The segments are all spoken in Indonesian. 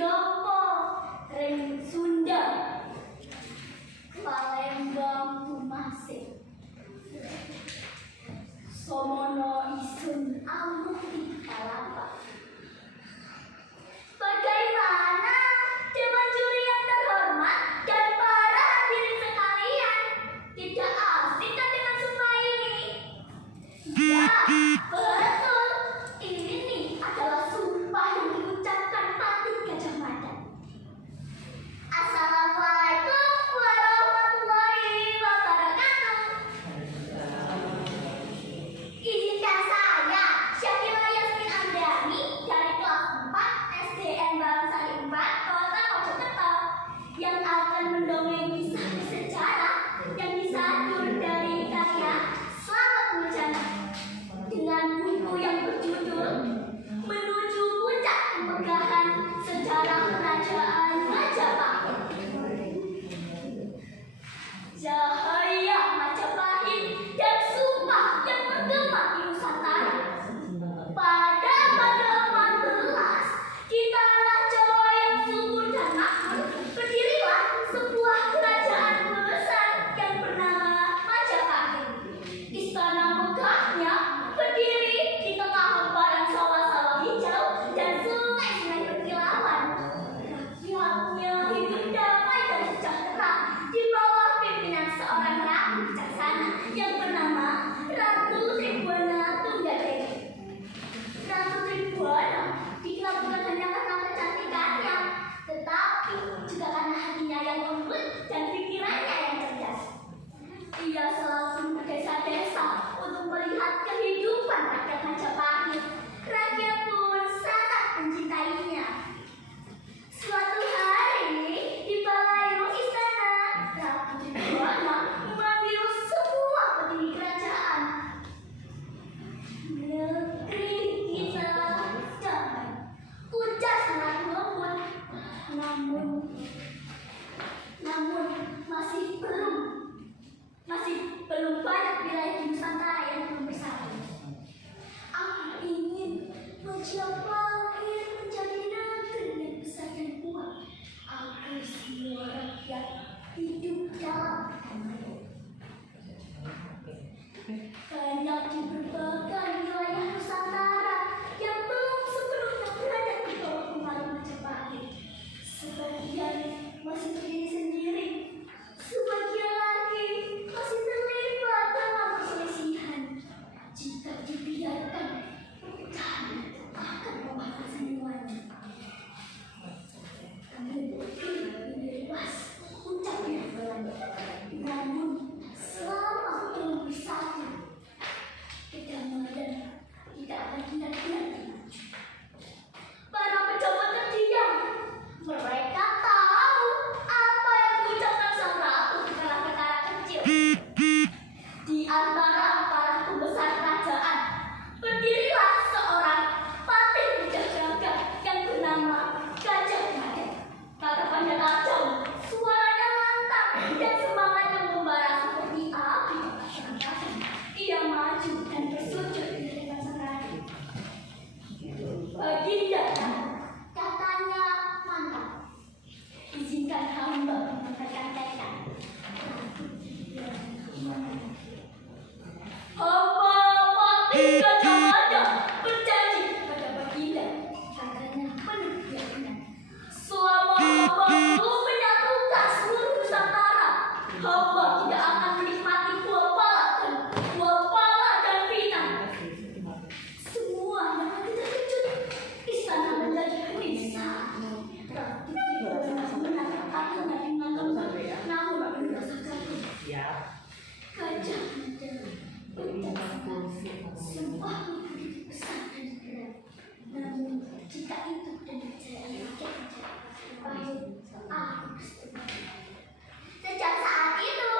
Pendopo, Reng Sunda, Palembang Tumasik, Somono Isun Amuk Kalapa. Bagaimana Dewan Juri yang terhormat dan para hadirin sekalian? Tidak asing kan dengan sumpah ini? Ya, betul. Ini adalah sumpah yang diucapkan Patih Gajah Mada. Assalamualaikum warahmatullahi wabarakatuh. Izinkan saya, Syakila Yasmin Andani dari kelas 4 SDN Bangsari 4, Kota Mojokerto, yang akan mendongeng kisah sejarah yang disadur dari karya Slamet Nurjana dengan buku yang berjudul Menuju Puncak Kemegahan Sejarah Kerajaan Majapahit. Cahaya Majapahit dan sumpah yang menggema di Nusantara. Pada abad 14, di tanah Jawa yang subur dan makmur, berdirilah sebuah kerajaan besar yang bernama Majapahit. Istana megahnya berdiri di tengah hamparan sawah-sawah hijau dan sungai-sungai berkilauan. Rakyatnya hidup damai dan sejahtera di bawah pimpinan seorang ratu bijaksana yang bernama Ratu Tribhuwana Tunggadewi. Ratu Tribhuwana dikenal bukan hanya karena kecantikannya, tetapi juga karena hatinya yang lembut dan pikirannya yang cerdas. Ia selalu ke desa-desa untuk melihat kehidupan rakyat Majapahit. Rakyat pun sangat mencintainya. Suatu hari di balai istana, Ratu Tribhuwana memanggil semua petinggi kerajaan. Negeri kita damai, ujar sang ratu lembut. Namun masih belum banyak wilayah di Nusantara yang belum bersatu. Aku ingin Majapahit menjadi negeri yang besar dan kuat, agar semua rakyat hidup dalam damai. Banyak di berbagai wilayah Nusantara yang belum sepenuhnya berada di bawah pengaruh Majapahit. Sebagian masih berdiri sendiri, sebagian lagi masih terlibat dalam perselisihan. Jika dibiarkan, perpecahan itu akan memakan semuanya. Negeri bebas, ucapnya. Namun selama belum bersatu, kedamaian tidak akan benar-benar maju. Para pejabat terdiam. Mereka tahu apa yang diucapkan sang ratu bukanlah perkara kecil. Di antara para pembesar kerajaan, berdirilah seorang patih berjaga yang bernama Gajah Mada. Tatapannya tajam, suaranya lantang, dan semangatnya membara seperti api membakar. Ia maju dan bersujud di hadapan sang ratu. Baginda, katanya mantap. Izinkan hamba menyampaikan tekad. Hamba Patih Gajah Mada berjanji kepada Baginda, katanya penuh keyakinan. Selama hamba belum menyatukan seluruh Nusantara, hamba tidak akan menikmati buah pala dan pinang. Semua yang kita kejut, istana menjadi hening saat Ratu Tribhuwana menatap hatinya dengan lembut, namun berdasarkan Gajah Mada berkata, sumpahmu begitu besar dan berat. Namun jika itu demi jaya rakyat Majapahit, aku setuju. Sejak saat itu,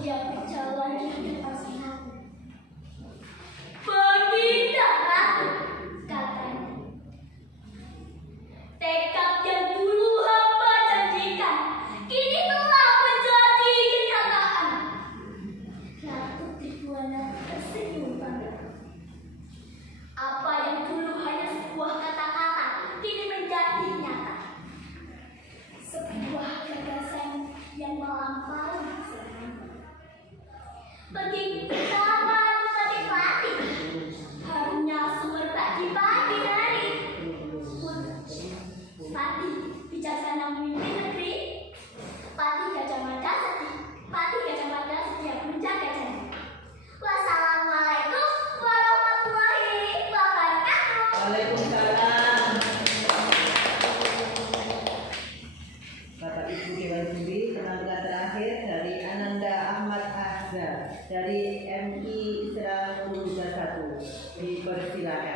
dia berjalan di depan sana. Baginda Ratu, katanya. Tekad yang dulu hamba janjikan, kini telah menjadi kenyataan. Ratu Tribhuwana tersenyum bangga. Apa yang dulu hanya sebuah kata-kata, kini menjadi nyata. Sebuah gagasan yang melampaui zaman. Bagi zaman pelatih, harumnya semerbak di pagi hari. Patih bijaksana memimpin negeri. Patih Gajah Mada setia menjaga janji. Wassalamualaikum warahmatullahi wabarakatuh. Waalaikumsalam. Bapak Ibu Dewan Juri, tenaga terakhir dari Ananda Ahmad Azhar dari MI Isra Uruga 1 dipersilakan.